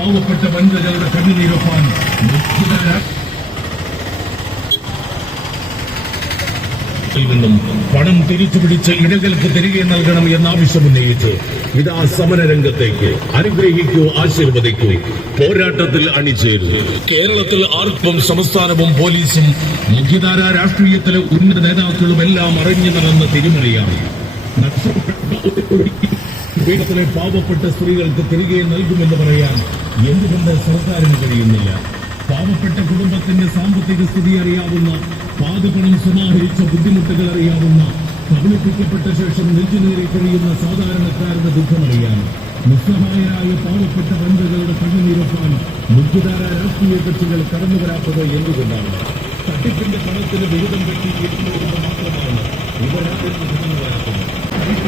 പാവപ്പെട്ട വനിതകളുടെ കണ്ണുനീരൊപ്പാൻ നിന്നും പണം തിരിച്ചുപിടിച്ച് ഇടകൾക്ക് തിരികെ നൽകണം എന്ന ആവശ്യം ഉന്നയിച്ച് ഇതാ സമരരംഗത്തേക്ക് അനുഗ്രഹിക്കൂ ആശീർവദിക്കൂ. പോരാട്ടത്തിൽ അണിചേരൂ. കേരളത്തിൽ ആർക്കും സംസ്ഥാനവും പോലീസും മുഖ്യധാര രാഷ്ട്രീയത്തിലെ ഉന്നത നേതാക്കളും എല്ലാം അറിഞ്ഞു നടന്ന തിരുമലയാണ് പീഠത്തിലെ പാവപ്പെട്ട സ്ത്രീകൾക്ക് തിരികെ നൽകുമെന്ന് പറയാൻ എന്തുകൊണ്ട് സർക്കാരിന് കഴിയുന്നില്ല? പാവപ്പെട്ട കുടുംബത്തിന്റെ സാമ്പത്തിക സ്ഥിതി അറിയാവുന്ന പാതുപണം സമാഹരിച്ച ബുദ്ധിമുട്ടുകൾ അറിയാവുന്ന കബളിപ്പിക്കപ്പെട്ട ശേഷം നെഞ്ചുനേറി കഴിയുന്ന സാധാരണക്കാരുടെ ദുഃഖമറിയാൻ നിസ്സഹായരായ പാവപ്പെട്ട വനിതകളുടെ കണ്ണുനീരൊപ്പാൻ മുഖ്യധാര രാഷ്ട്രീയ കക്ഷികൾ കടന്നു വരാത്തത് എന്തുകൊണ്ടാണ്? തട്ടിപ്പിന്റെ പണത്തിന് വിഹിതം പറ്റി മാത്രമാണ് ഇവരാരും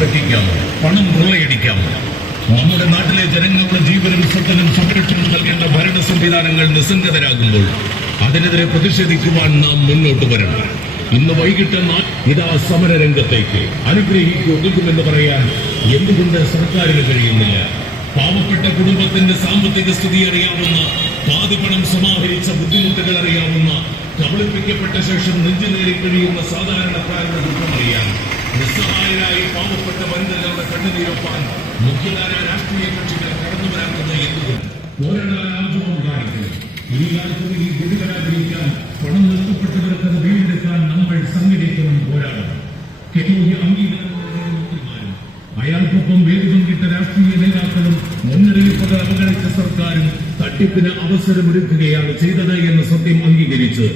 പറ്റിക്കാമോ പണം കൊള്ളയടിക്കാമോ നമ്മുടെ നാട്ടിലെ ജനങ്ങളുടെ ജീവനും സ്വത്തിനും സംരക്ഷണം നൽകേണ്ട ഭരണ സംവിധാനങ്ങൾ നിസ്സംഗതരാകുമ്പോൾ അതിനെതിരെ പ്രതിഷേധിക്കുവാൻ നാം മുന്നോട്ട് വരണം. ഇന്ന് വൈകിട്ട് ഇതാ സമരരംഗത്തേക്ക്. അനുഗ്രഹിക്കൂ ഒതുക്കുമെന്ന് പറയാൻ എന്തുകൊണ്ട് സർക്കാരിന് കഴിയുന്നില്ല? പാവപ്പെട്ട കുടുംബത്തിന്റെ സാമ്പത്തിക സ്ഥിതി അറിയാവുന്ന പാതിപണം സമാഹരിച്ച ബുദ്ധിമുട്ടുകൾ അറിയാവുന്ന കബളിപ്പിക്കപ്പെട്ട ശേഷം നെഞ്ചു നേരി കഴിയുന്ന സാധാരണക്കാരുടെ ദുഃഖമറിയാൻ നിസ്സഹായരായ പാവപ്പെട്ട വനിതകളുടെ കണ്ണുനീരൊപ്പാൻ മുഖ്യധാര രാഷ്ട്രീയ കക്ഷികൾ കടന്നു വരാമെന്ന് എന്തുകൊണ്ട് പോരാടാൻ കാണിക്കണം ഈ കാലത്ത് ഈ പണം നഷ്ടപ്പെട്ടവർക്ക് വീണ്ടെടുക്കാൻ നമ്മൾ സംഘടിക്കണം പോരാടണം അയാൾക്കൊപ്പം വേദി കിട്ട രാഷ്ട്രീയ നേതാക്കളും മുന്നറിയിപ്പുകൾ അവഗണിച്ച സർക്കാരും തട്ടിപ്പിന് അവസരമൊരുക്കുകയാണ് ചെയ്തത് എന്ന സത്യം അംഗീകരിച്ച്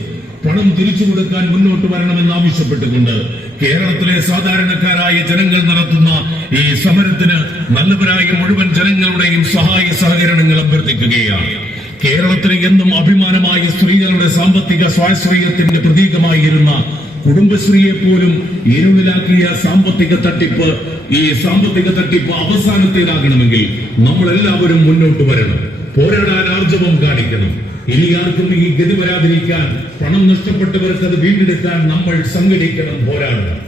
പണം തിരിച്ചു കൊടുക്കാൻ മുന്നോട്ട് വരണമെന്ന് ആവശ്യപ്പെട്ടുകൊണ്ട് കേരളത്തിലെ സാധാരണക്കാരായ ജനങ്ങൾ നടത്തുന്ന ഈ സമരത്തിന് നല്ലവരായ മുഴുവൻ ജനങ്ങളുടെയും സഹായ സഹകരണങ്ങൾ അഭ്യർത്ഥിക്കുകയാണ്. കേരളത്തിന് എന്നും അഭിമാനമായ സ്ത്രീകളുടെ സാമ്പത്തിക സ്വാശ്രയത്തിന്റെ പ്രതീകമായിരുന്ന കുടുംബശ്രീയെ പോലും ഇരുളിലാക്കിയ സാമ്പത്തിക തട്ടിപ്പ് ഈ സാമ്പത്തിക തട്ടിപ്പ് അവസാനത്തേതാകണമെങ്കിൽ നമ്മൾ എല്ലാവരും മുന്നോട്ട് വരണം. പോരാടാൻ ആർജവം കാണിക്കണം. ഇനി ആർക്കും ഈ ഗതി വരാതിരിക്കാൻ പണം നഷ്ടപ്പെട്ടവർക്ക് അത് വീണ്ടെടുക്കാൻ നമ്മൾ സംഘടിക്കണം പോരാടണം.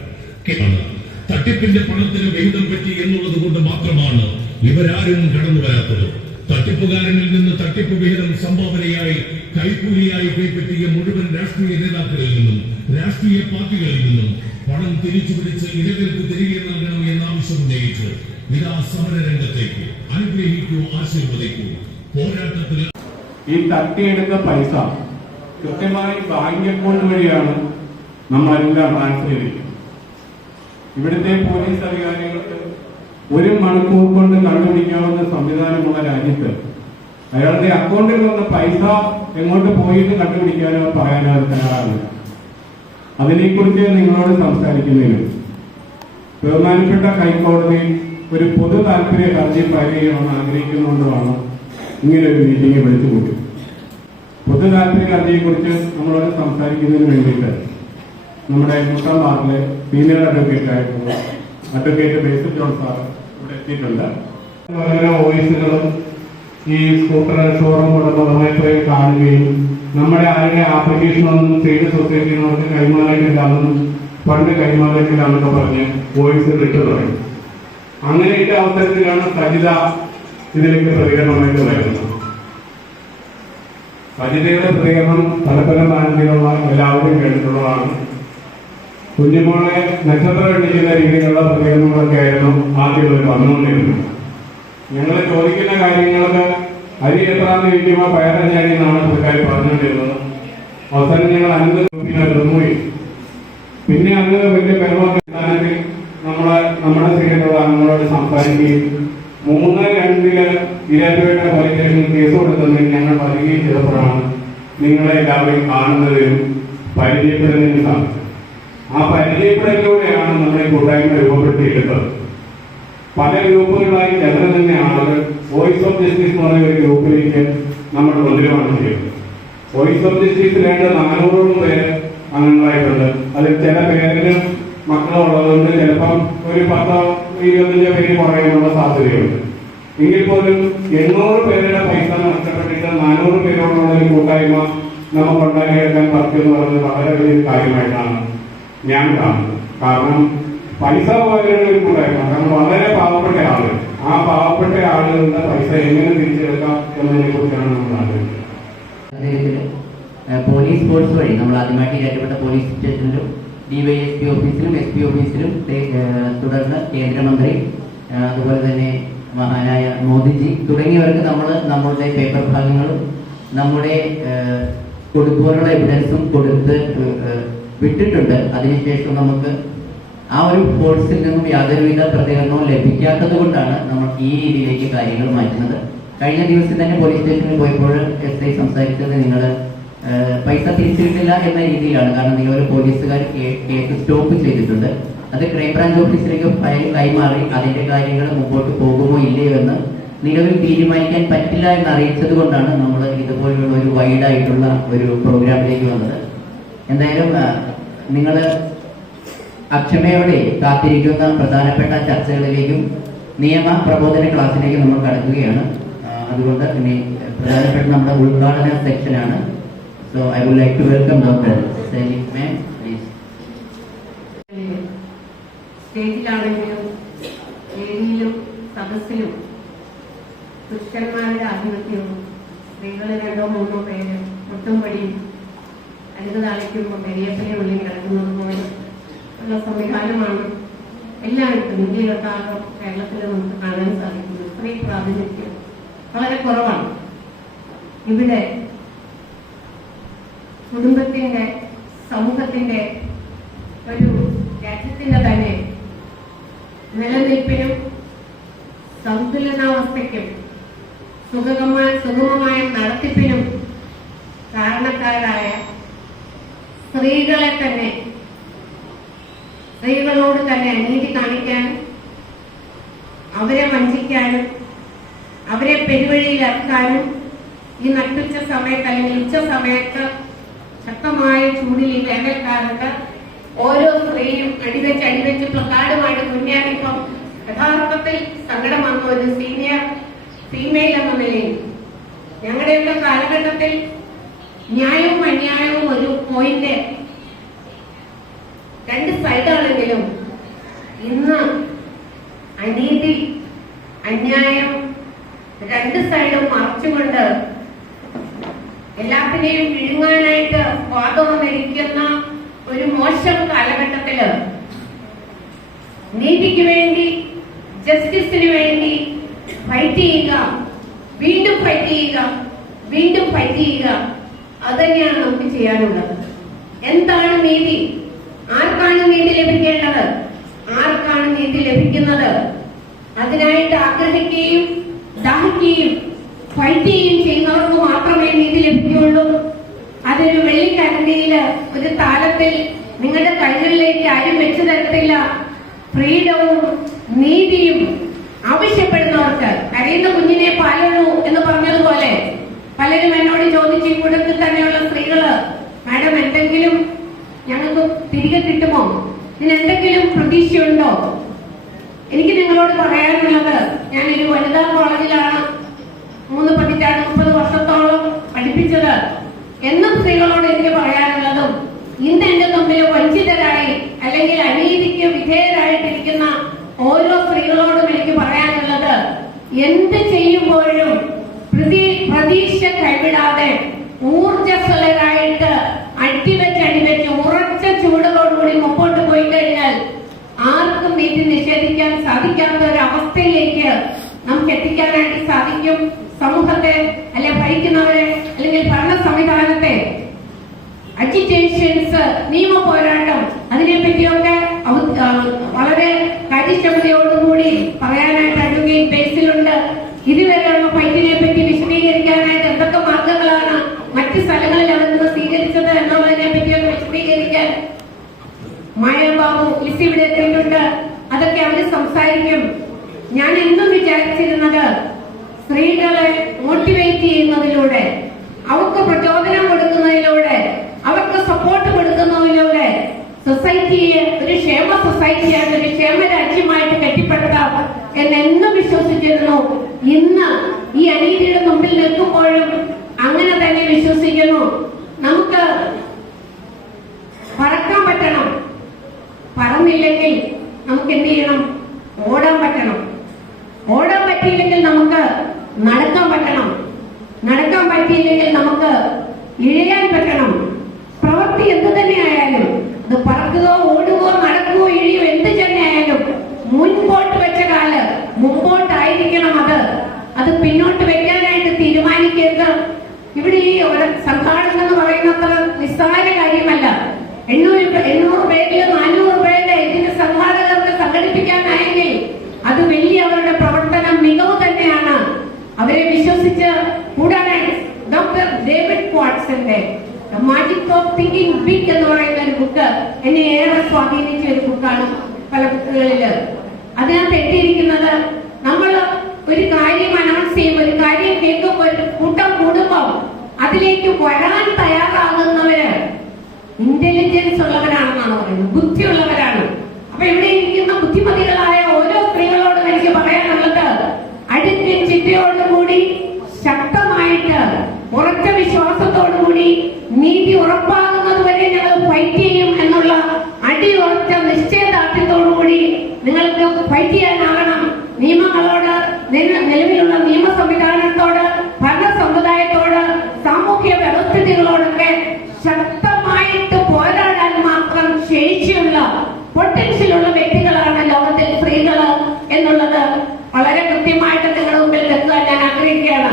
തട്ടിപ്പിന്റെ പണത്തിന് വിഹിതം പറ്റി എന്നുള്ളത് കൊണ്ട് മാത്രമാണ് ഇവരാരും കടന്നു വരാത്തത്. തട്ടിപ്പുകാരനിൽ നിന്ന് തട്ടിപ്പ് വിഹിതം സംഭാവനയായി കൈക്കൂലിയായി കൈപ്പറ്റിയ മുഴുവൻ രാഷ്ട്രീയ നേതാക്കളിൽ നിന്നും രാഷ്ട്രീയ പാർട്ടികളിൽ നിന്നും പണം തിരിച്ചു പിടിച്ച് ഇരകൾക്ക് തിരികെ നൽകണം എന്ന ആവശ്യം ഉന്നയിച്ച് ഇതാ സമരരംഗത്തേക്ക് അനുഗ്രഹിക്കൂ ആശീർവദിക്കൂ. പോരാട്ടത്തിൽ ഈ തട്ടിയെടുത്ത പൈസ കൃത്യമായി ബാങ്ക് അക്കൗണ്ട് വഴിയാണ് നമ്മളെല്ലാം ട്രാൻസ്ഫർ ചെയ്തിരിക്കുന്നത്. ഇവിടുത്തെ പോലീസ് അധികാരികൾക്ക് ഒരു മണിക്കൂർ കൊണ്ട് കണ്ടുപിടിക്കാവുന്ന സംവിധാനമുള്ള രാജ്യത്ത് അയാളുടെ അക്കൗണ്ടിൽ വന്ന പൈസ എങ്ങോട്ട് പോയിട്ട് കണ്ടുപിടിക്കാനോ പറയാനോ അത് തയ്യാറാവില്ല. അതിനെക്കുറിച്ച് നിങ്ങളോട് സംസാരിക്കുന്നതിന് ബഹുമാനപ്പെട്ട ഹൈക്കോടതി ഒരു പൊതു താല്പര്യ ഹർജി ഫയൽ ചെയ്യണമെന്ന് ആഗ്രഹിക്കുന്നുകൊണ്ടാണ് ഇങ്ങനെ ഒരു മീറ്റിംഗ് വിളിച്ചു കൂട്ടി പൊതു താല്പര്യ ഹർജിയെ കുറിച്ച് നമ്മളോട് സംസാരിക്കുന്നതിന് വേണ്ടിയിട്ട് നമ്മുടെ മുട്ടാം മാർക്കിലെ സീനിയർ അഡ്വക്കേറ്റ് ആയിട്ടുള്ള അഡ്വക്കേറ്റ് ബേസിൽ ജോൺ സാർ ഇവിടെ എത്തിയിട്ടുണ്ട്. ഓരോ വോയിസുകളും ഈ സ്കൂട്ടർ ഷോറൂം ഉടമകളുമായി പോയി കാണുകയും നമ്മുടെ ആരുടെ ആപ്ലിക്കേഷൻ ഒന്നും ചെയ്ത് സൊസൈറ്റികൾക്ക് കൈമാറിയിട്ടില്ലാന്നും ഫണ്ട് കൈമാറിയിട്ടില്ലാന്നൊക്കെ പറഞ്ഞ് വോയിസ് ഇട്ട് തുടങ്ങി. അങ്ങനെയൊക്കെ അവസരത്തിലാണ് സജിത ഇതിലേക്ക് പ്രതികരണമായിട്ട് വരുന്നത്. സജിതയുടെ പ്രേമം പല പല എല്ലാവരും കേട്ടിട്ടുള്ളതാണ്. കുഞ്ഞുമോളെ നക്ഷത്രം എണ്ണിക്കുന്ന രീതിയിലുള്ള പ്രേമങ്ങളൊക്കെ ആയിരുന്നു ആദ്യം അവർ വന്നുകൊണ്ടിരുന്നത്. ഞങ്ങൾ ചോദിക്കുന്ന കാര്യങ്ങൾക്ക് അരി എത്രാന്ന് ചോദിക്കുമ്പോൾ പയറഞ്ഞാടി എന്നാണ് പുള്ളിക്കാരി പറഞ്ഞുകൊണ്ടിരുന്നത്. അവസാനം ഞങ്ങൾ അനന്ത ഗ്രൂപ്പിനെ പിന്നെ അങ്ങനെ വലിയ പെരുമാറ്റം നമ്മളെ നമ്മുടെ സീനിലുള്ള അംഗങ്ങളോട് സംസാരിക്കുകയും മൂന്ന് രണ്ടിൽ ഇരാറ്റുപേട്ട പോലീസ് സ്റ്റേഷനിൽ കേസ് കൊടുത്തതിന് ഞങ്ങൾ വരികയും ചെയ്തപ്പോഴാണ് നിങ്ങളെ എല്ലാവരും കാണുന്നതിനും പരിചയപ്പെടുന്നതിനും സാധിച്ചത്. ആ പരിചയപ്പെടലിലൂടെയാണ് നമ്മുടെ കൂട്ടായ്മ രൂപപ്പെടുത്തിയെടുത്തത് പല ഗ്രൂപ്പുകളായി ചെന്ന് തന്നെ ആളുകൾ വോയിസ് ഓഫ് ജസ്റ്റിസ് എന്ന് പറയുന്ന ഒരു ഗ്രൂപ്പിലേക്ക് നമ്മൾ കൊണ്ടുവരുവാണ് ചെയ്യുന്നത്. വോയിസ് ഓഫ് ജസ്റ്റിസ് വേണ്ട നാനൂറോളം പേര് അംഗങ്ങളായിട്ടുണ്ട്. അതിൽ ചില പേരിന് മക്കളുള്ളതുകൊണ്ട് ചിലപ്പം ഒരു പത്തോ ഇരുപത്തഞ്ചോ പേര് കുറയാനുള്ള സാധ്യതയുണ്ട്. എങ്കിൽ പോലും എണ്ണൂറ് പേരുടെ പൈസ നഷ്ടപ്പെട്ടിട്ട് നാനൂറ് പേരോടുള്ള ഒരു കൂട്ടായ്മ നമുക്ക് ഉണ്ടാക്കിയെടുക്കാൻ പറ്റും എന്ന് പറയുന്നത് വളരെ വലിയൊരു കാര്യമായിട്ടാണ് ഞാൻ കാണുന്നത്. കാരണം പൈസ പോയാലും ഒരു കൂട്ടായ്മ കാരണം വളരെ പാവപ്പെട്ട ആളുകൾ ആ പാവപ്പെട്ട ആളുകളുടെ പൈസ എങ്ങനെ തിരിച്ചെടുക്കാം എന്നതിനെ കുറിച്ചാണ് നമ്മൾ ആലോചിക്കുന്നത്. പോലീസ് ഫോഴ്സ് വഴി നമ്മൾ ആദ്യമായിട്ട് കയറ്റപ്പെട്ട പോലീസ് സ്റ്റേഷനിലും ഡിവൈഎസ്പി ഓഫീസിലും എസ് പി ഓഫീസിലും തുടർന്ന് കേന്ദ്രമന്ത്രി അതുപോലെ തന്നെ മഹാനായ മോദിജി തുടങ്ങിയവർക്ക് നമ്മൾ നമ്മളുടെ പേപ്പർ ഭാഗങ്ങളും നമ്മുടെ കൊടുക്കുവാനുള്ള എവിഡൻസും കൊടുത്ത് വിട്ടിട്ടുണ്ട്. അതിനുശേഷം നമുക്ക് ആ ഒരു ഫോഴ്സിൽ നിന്നും യാതൊരുവിധ പ്രതികരണവും ലഭിക്കാത്തത് കൊണ്ടാണ് നമ്മൾ ഈ രീതിയിലേക്ക് കാര്യങ്ങൾ മാറ്റുന്നത്. കഴിഞ്ഞ ദിവസം തന്നെ പോലീസ് സ്റ്റേഷനിൽ പോയപ്പോൾ എസ് ഐ സംസാരിച്ചത് നിങ്ങൾ പൈസ തിരിച്ചിട്ടില്ല എന്ന രീതിയിലാണ്. കാരണം നിങ്ങൾ ഒരു പോലീസുകാർ കേസ് സ്റ്റോപ്പ് ചെയ്തിട്ടുണ്ട്. അത് ക്രൈംബ്രാഞ്ച് ഓഫീസിലേക്ക് ഫയൽ കൈമാറി അതിന്റെ കാര്യങ്ങൾ മുമ്പോട്ട് പോകുമോ ഇല്ലയോ എന്ന് നിലവിൽ തീരുമാനിക്കാൻ പറ്റില്ല എന്ന് അറിയിച്ചത് കൊണ്ടാണ് നമ്മൾ ഇതുപോലുള്ള ഒരു വൈഡ് ആയിട്ടുള്ള ഒരു പ്രോഗ്രാമിലേക്ക് വന്നത്. എന്തായാലും നിങ്ങൾ അക്ഷമയോടെ കാത്തിരിക്കുന്ന പ്രധാനപ്പെട്ട ചർച്ചകളിലേക്കും നിയമ പ്രബോധന ക്ലാസ്സിലേക്കും നമ്മൾ കടക്കുകയാണ്. അതുകൊണ്ട് ഇനി പ്രധാനപ്പെട്ട നമ്മുടെ ഉദ്ഘാടന സെക്ഷനാണ് so I would like to welcome Dr. Selim ma'am please. സ്റ്റേജിലാണെങ്കിലും വേദിയിലും സദസ്സിലും പുരുഷന്മാരുടെ ആധിപത്യവും സ്ത്രീകൾ രണ്ടോ മൂന്നോ പേര് ഒട്ടുംപടിയും അരുത് താളിക്കുമ്പോൾ പെരിയപ്പനെ ഉള്ളിൽ കിടക്കുന്നത് പോലെ ഉള്ള സംവിധാനമാണ് എല്ലായിടത്തും ഇന്ത്യയിലൊട്ടാകും കേരളത്തിൽ നമുക്ക് കാണാൻ സാധിക്കുന്നത് സ്ത്രീ പ്രാതിനിധ്യം വളരെ കുറവാണ് ഇവിടെ കുടുംബത്തിന്റെ സമൂഹത്തിന്റെ ഒരു രാജ്യത്തിന്റെ തന്നെ നിലനിൽപ്പിനും സന്തുലനാവസ്ഥയ്ക്കും സുഗമമായ സുഗമമായ നടത്തിപ്പിനും കാരണക്കാരായ സ്ത്രീകളെ തന്നെ സ്ത്രീകളോട് തന്നെ അനീതി കാണിക്കാനും അവരെ വഞ്ചിക്കാനും അവരെ പെരുവഴിയിലാക്കാനും ഈ നട്ടുച്ച സമയത്ത് അല്ലെങ്കിൽ ഉച്ച സമയത്ത് ശക്തമായ ചൂടിൽ ഈ വേനൽക്കാലത്ത് ഓരോ സ്ത്രീയും അടിവെച്ച് അടിവെച്ച് പ്ലക്കാർഡുമായിട്ട് മുന്നേറിയപ്പം യഥാർത്ഥത്തിൽ സങ്കടം വന്ന ഒരു സീനിയർ ഫീമെയിൽ എന്ന നിലയിൽ ഞങ്ങളുടെയൊക്കെ കാലഘട്ടത്തിൽ ന്യായവും അന്യായവും ഒരു പോയിന്റ് രണ്ട് സൈഡാണെങ്കിലും ജസ്റ്റിസിന് വേണ്ടി ഫൈറ്റ് ചെയ്യുക വീണ്ടും ഫൈറ്റ് ചെയ്യുക വീണ്ടും ഫൈറ്റ് ചെയ്യുക. അത് തന്നെയാണ് നമുക്ക് ചെയ്യാനുള്ളത്. എന്താണ് നീതി? ആർക്കാണ് നീതി ലഭിക്കേണ്ടത്? ആർക്കാണ് നീതി ലഭിക്കുന്നത്? അതിനായിട്ട് ആഗ്രഹിക്കുകയും ദാഹിക്കുകയും ഫൈറ്റ് ചെയ്യുകയും ചെയ്യുന്നവർക്ക് മാത്രമേ നീതി ലഭിക്കുകയുള്ളൂ. അതൊരു വെള്ളിക്കരണ്ടിയിൽ ഒരു താലത്തിൽ നിങ്ങളുടെ കൈകളിലേക്ക് ആരും വെച്ചു തരത്തില്ല. ഫ്രീഡവും നീതിയും ആവശ്യപ്പെടുന്നവർക്ക് കരയുന്ന കുഞ്ഞിനെ പാലുള്ളൂ എന്ന് പറഞ്ഞതുപോലെ പലരും എന്നോട് ചോദിച്ചു കൂടത്തിൽ തന്നെയുള്ള സ്ത്രീകൾ മാഡം എന്തെങ്കിലും ഞങ്ങൾക്ക് തിരികെ കിട്ടുമോ? ഇതിന് എന്തെങ്കിലും പ്രതീക്ഷയുണ്ടോ? എനിക്ക് നിങ്ങളോട് പറയാനുള്ളത് ഞാനൊരു വനിതാ കോളേജിലാണ് മൂന്ന് പതിറ്റാണ്ട് മുപ്പത് വർഷത്തോളം പഠിപ്പിച്ചത്. എന്നും സ്ത്രീകളോട് എനിക്ക് പറയാനുള്ളതും ഇന്ന് എന്റെ മുമ്പിൽ വഞ്ചിതരായി അല്ലെങ്കിൽ അനീതിക്ക് വിധേയരായിട്ടിരിക്കുന്ന ഓരോ സ്ത്രീകളോടും എനിക്ക് പറയാനുള്ളത് എന്ത് ചെയ്യുമ്പോഴും പ്രതി പ്രതീക്ഷ കൈവിടാതെ ഊർജസ്വലരായിട്ട് അടിവെച്ച് അടിവെച്ച് ഉറച്ച ചൂടുകളോടുകൂടി മുമ്പോട്ട് പോയി കഴിഞ്ഞാൽ ആർക്കും നീതി നിഷേധിക്കാൻ സാധിക്കാത്ത ഒരു അവസ്ഥയിലേക്ക് നമുക്ക് എത്തിക്കാനായിട്ട് സാധിക്കും. സമൂഹത്തെ അല്ലെ ഭരിക്കുന്നവരെ അല്ലെങ്കിൽ ഭരണ സംവിധാനത്തെ അജിറ്റേഷൻസ് നിയമ പോരാട്ടം അതിനെപ്പറ്റിയൊക്കെ ബേസിൽ പറയാനായിട്ട് അഡ്വക്കേറ്റ് ബേസിലുണ്ട്. ഇതുവരെയുള്ള ഫൈറ്റിനെ പറ്റി വിശദീകരിക്കാനായിട്ട് എന്തൊക്കെ മാർഗങ്ങളാണ് മറ്റ് സ്ഥലങ്ങളിൽ അവിടെ നിന്ന് സ്വീകരിച്ചത് എന്നുള്ളതിനെ പറ്റിയൊക്കെ വിശദീകരിക്കാൻ മായ ബാബു ലിസ് ഇവിടെ എത്തിയിട്ടുണ്ട്. അതൊക്കെ അവർ സംസാരിക്കും. ഞാൻ എന്നും വിചാരിച്ചിരുന്നത് സ്ത്രീകളെ മോട്ടിവേറ്റ് ചെയ്യുന്നതിലൂടെ അവർക്ക് പ്രചോദനം കൊടുക്കുന്നതിലൂടെ അവർക്ക് സപ്പോർട്ട് കൊടുക്കുന്നതിലൂടെ സൊസൈറ്റിയെ ഒരു ക്ഷേമ സൊസൈറ്റിയാണ് ഒരു ക്ഷേമ എന്നെന്നും വിശ്വസിച്ചിരുന്നു ഇന്ന് ഈ അനീതിയുടെ മുമ്പിൽ നിൽക്കുമ്പോഴും അങ്ങനെ തന്നെ വിശ്വസിക്കുന്നു. നമുക്ക് പറക്കാൻ പറ്റണം. പറന്നില്ലെങ്കിൽ നമുക്ക് എന്ത് ചെയ്യണം ഓടാൻ പറ്റണം ഓടാൻ പറ്റിയില്ലെങ്കിൽ നമുക്ക് നടക്കാൻ പറ്റണം നടക്കാൻ പറ്റിയില്ലെങ്കിൽ നമുക്ക് ഇഴയാൻ പറ്റണം പ്രവൃത്തി എന്ത് തന്നെ ആയാലും അത് പറക്കുകയോ ഓടുകയോ നടക്കുകയോ ഇഴിയോ എന്ത് തന്നെ ആയാലും മുൻപോട്ട് വെച്ച കാൽ മുമ്പോട്ടായിരിക്കണം അത് അത് പിന്നോട്ട് വെക്കാനായിട്ട് തീരുമാനിക്കരുത് ഇവിടെ ഈ ഒരു സംഘാടനം എന്ന് പറയുന്നത് നിസ്സാര കാര്യമല്ല എണ്ണൂറ് പേ- എണ്ണൂറ് പേരിൽ നാനൂറ് പേരെ ഇതിന് സംഘാടകർക്ക് സംഘടിപ്പിക്കാനായെങ്കിൽ അത് വലിയ അവരുടെ പ്രവർത്തനം മികവ് തന്നെയാണ് അവരെ വിശ്വസിച്ച് കൂടാതെ ഡോക്ടർ ഡേവിഡ് വാട്സന്റെ മാജിക് ഓഫ് തിങ്കിങ് ബിഗ് എന്ന് പറയുന്ന ഒരു ബുക്ക് എന്നെ ഏറെ സ്വാധീനിച്ച ഒരു ബുക്കാണ് പല ബുക്കുകളിൽ അതിനകത്ത് എത്തിയിരിക്കുന്നത് നമ്മൾ ഒരു കാര്യം അനൗൺസ് ചെയ്യുമ്പോൾ ഒരു കാര്യം കേൾക്കുമ്പോൾ ഒരു കൂട്ടം കൂടുമ്പോൾ അതിലേക്ക് വരാൻ തയ്യാറാകുന്നവര് ഇന്റലിജൻസ് ഉള്ളവരാണെന്നാണ് പറയുന്നത്. ബുദ്ധിയുള്ളവരാണ്. അപ്പൊ ഇവിടെ ഇരിക്കുന്ന ബുദ്ധിമതികളായ ഓരോ സ്ത്രീകളോടും എനിക്ക് പറയാനുള്ളത് അടുത്തും ചിട്ടയോടുകൂടി ശക്തമായിട്ട് ഉറച്ച വിശ്വാസത്തോടുകൂടി നീതി ഉറപ്പാകുന്നത് വരെ ഞങ്ങൾ ഫൈറ്റ് ചെയ്യും എന്നുള്ള അടിയുറച്ച നിശ്ചയദാർഢ്യത്തോടുകൂടി നിങ്ങൾക്ക് ഫൈറ്റ് ചെയ്യാനാകണം നിയമങ്ങളോട് നില- നിലവിലുള്ള നിയമ സംവിധാനത്തോട് ഭരണ സമുദായത്തോട് സാമൂഹ്യ വ്യവസ്ഥിതികളോടൊക്കെ ശക്തമായിട്ട് പോരാടാൻ മാത്രം ശേഷിയുള്ള പൊട്ടൻഷ്യലുള്ള വ്യക്തികളാണ് ലോകത്തിൽ സ്ത്രീകൾ എന്നുള്ളത് വളരെ കൃത്യമായിട്ട് നിങ്ങളുടെ മുമ്പിൽ വെക്കാൻ ഞാൻ ആഗ്രഹിക്കുകയാണ്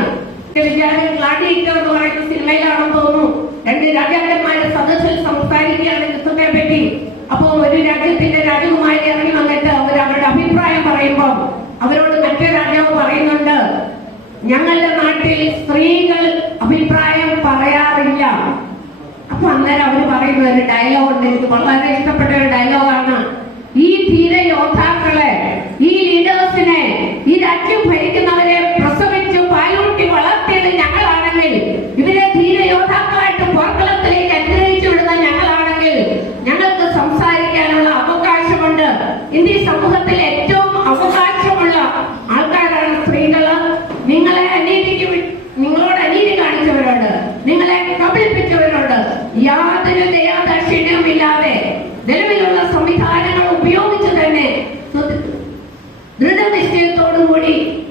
പറയുന്ന സിനിമയിലാണെന്ന് തോന്നുന്നു. രണ്ട് രാജാക്കന്മാര് സദസ്സിൽ സംസാരിക്കുകയാണ് യുദ്ധത്തെ പറ്റി. അപ്പോ ഒരു രാജ്യത്തിന്റെ രാജകുമാരി ഇറങ്ങി വന്നിട്ട് അവർ അവരുടെ അഭിപ്രായം പറയുമ്പോൾ അവരോട് മറ്റേ രാജാവ് പറയുന്നുണ്ട് ഞങ്ങളുടെ നാട്ടിൽ സ്ത്രീകൾ അഭിപ്രായം പറയാറില്ല. അപ്പൊ അന്നേരം അവർ പറയുന്ന ഒരു ഡയലോഗ് ഉണ്ട്. എനിക്ക് വളരെ ഇഷ്ടപ്പെട്ട ഒരു ഡയലോഗാണ്